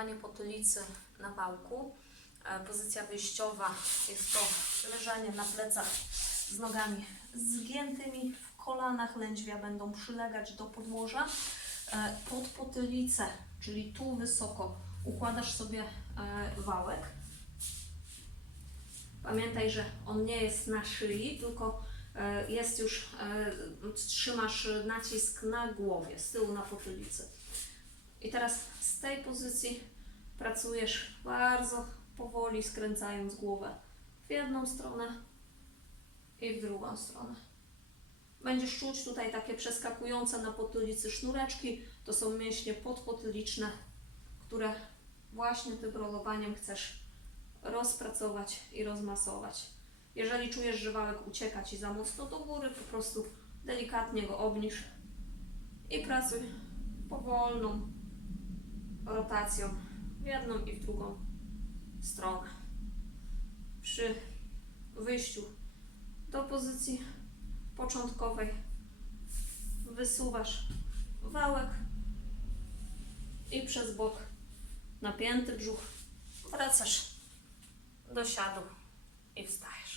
rolowanie potylicy na wałku. E, Pozycja wyjściowa jest to leżenie na plecach z nogami zgiętymi w kolanach. Lędźwia będą przylegać do podłoża. E, Pod potylicę, czyli tu wysoko, układasz sobie e, wałek. Pamiętaj, że on nie jest na szyi, tylko jest już, trzymasz nacisk na głowie, z tyłu na potylicy. I teraz z tej pozycji pracujesz bardzo powoli, skręcając głowę w jedną stronę i w drugą stronę. Będziesz czuć tutaj takie przeskakujące na potylicy sznureczki. To są mięśnie podpotyliczne, które właśnie tym rolowaniem chcesz rozpracować i rozmasować. Jeżeli czujesz, że wałek ucieka Ci za mocno do góry, po prostu delikatnie go obniż i pracuj powolną rotacją w jedną i w drugą stronę. Przy wyjściu do pozycji początkowej wysuwasz wałek i przez bok napięty brzuch wracasz do siadu i wstajesz.